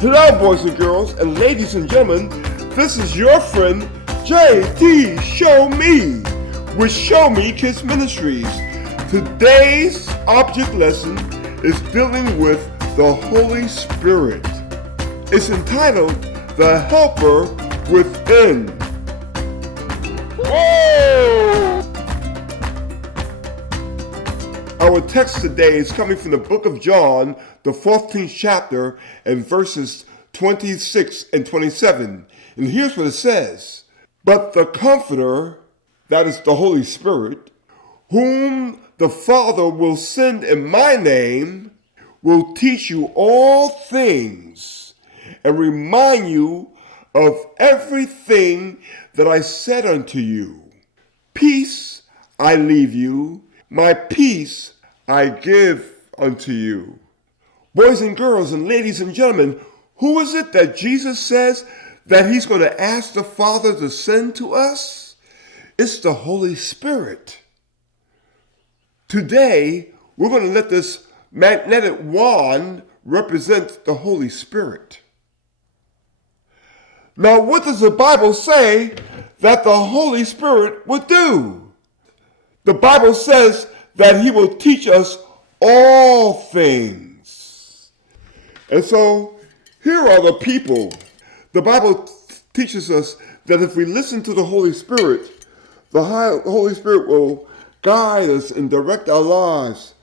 Hello, boys and girls, and ladies and gentlemen. This is your friend jtshow-me with Show Me Kids Ministries. Today's object lesson is dealing with the Holy Spirit. It's entitled The Helper Within. Whoa! Our text today is coming from the book of John, the 14th chapter, and verses 26 and 27. And here's what it says. But the Comforter, that is the Holy Spirit, whom the Father will send in my name, will teach you all things and remind you of everything that I said unto you. Peace I leave you, my peace I give unto you. Boys and girls and ladies and gentlemen, who is it that Jesus says that he's going to ask the Father to send to us? It's the Holy Spirit. Today, we're going to let this magnetic wand represent the Holy Spirit. Now, what does the Bible say that the Holy Spirit will do? The Bible says that he will teach us all things. And so, here are the people. The Bible teaches us that if we listen to the Holy Spirit, the Holy Spirit will guide us and direct our lives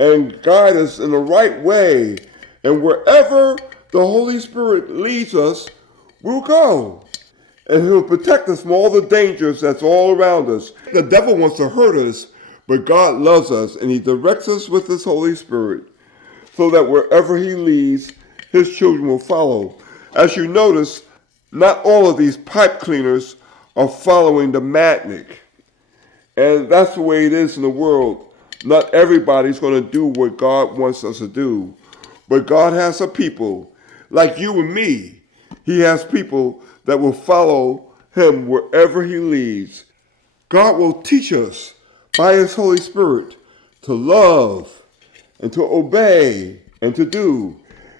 and guide us in the right way. And wherever the Holy Spirit leads us, we'll go. And he'll protect us from all the dangers that's all around us. The devil wants to hurt us, but God loves us and he directs us with his Holy Spirit so that wherever he leads, his children will follow. As you notice, not all of these pipe cleaners are following the magnet. And that's the way it is in the world. Not everybody's going to do what God wants us to do. But God has some people, like you and me. He has people that will follow him wherever he leads. God will teach us by his Holy Spirit to love and to obey and to do.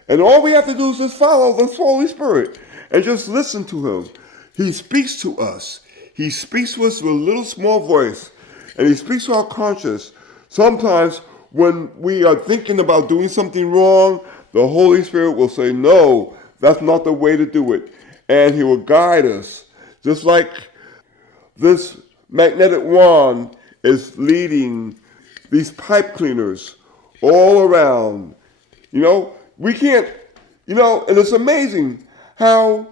And all we have to do is just follow the Holy Spirit and just listen to him. He speaks to us. He speaks to us with a little small voice. And he speaks to our conscience. Sometimes when we are thinking about doing something wrong, the Holy Spirit will say, no, that's not the way to do it. And he will guide us. Just like this magnetic wand is leading these pipe cleaners all around. We can't, and it's amazing how,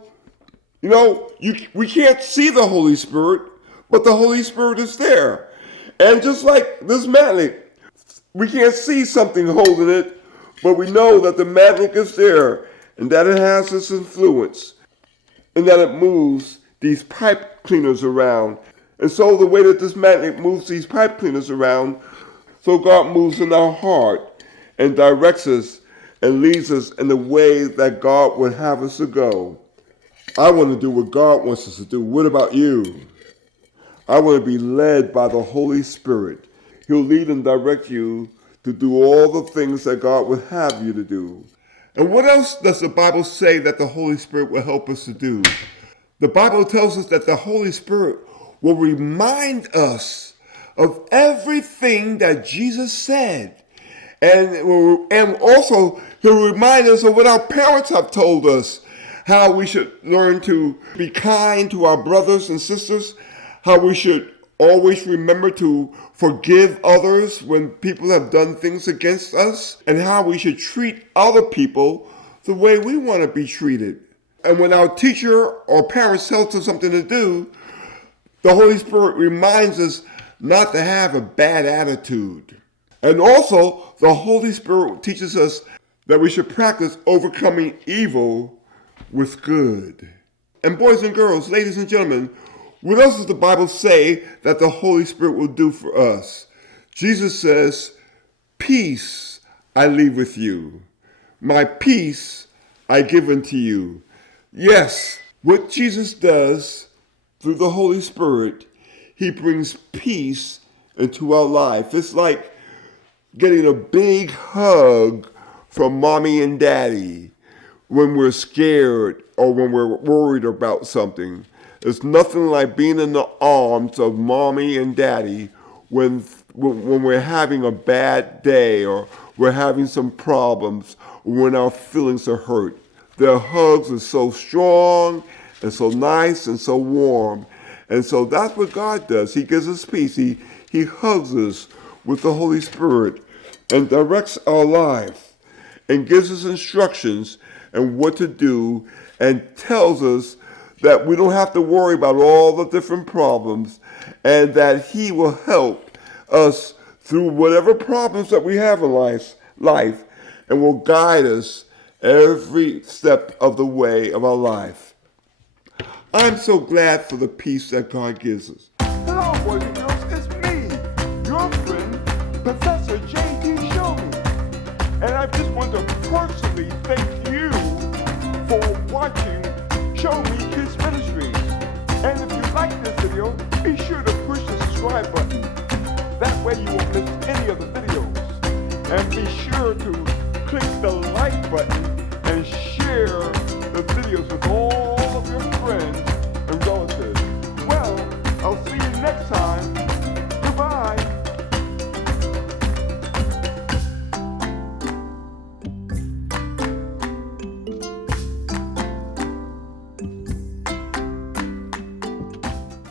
we can't see the Holy Spirit, but the Holy Spirit is there. And just like this magnet, we can't see something holding it, but we know that the magnet is there and that it has its influence and that it moves these pipe cleaners around. And so the way that this magnet moves these pipe cleaners around, so God moves in our heart and directs us and leads us in the way that God would have us to go. I want to do what God wants us to do. What about you? I want to be led by the Holy Spirit. He'll lead and direct you to do all the things that God would have you to do. And what else does the Bible say that the Holy Spirit will help us to do? The Bible tells us that the Holy Spirit will remind us of everything that Jesus said. And also, he'll remind us of what our parents have told us, how we should learn to be kind to our brothers and sisters, how we should always remember to forgive others when people have done things against us, and how we should treat other people the way we want to be treated. And when our teacher or parents tells us something to do, the Holy Spirit reminds us not to have a bad attitude. And also, the Holy Spirit teaches us that we should practice overcoming evil with good. And boys and girls, ladies and gentlemen, what else does the Bible say that the Holy Spirit will do for us? Jesus says, peace I leave with you. My peace I give unto you. Yes, what Jesus does through the Holy Spirit, he brings peace into our life. It's like getting a big hug from mommy and daddy. when we're scared or when we're worried about something. It's nothing like being in the arms of mommy and daddy when we're having a bad day or we're having some problems, or when our feelings are hurt. Their hugs are so strong and so nice and so warm. And so that's what God does. He gives us peace. He hugs us with the Holy Spirit and directs our life and gives us instructions and what to do and tells us that we don't have to worry about all the different problems and that He will help us through whatever problems that we have in life and will guide us every step of the way of our life. I'm so glad for the peace that God gives us. Hello, boys and girls. It's me, your friend, Professor jtshow-me. And I just want to personally thank you for watching Show Me Kids Ministries. And if you like this video, be sure to push the subscribe button. That way you won't miss any of the videos. And be sure to click the like button and share the videos with all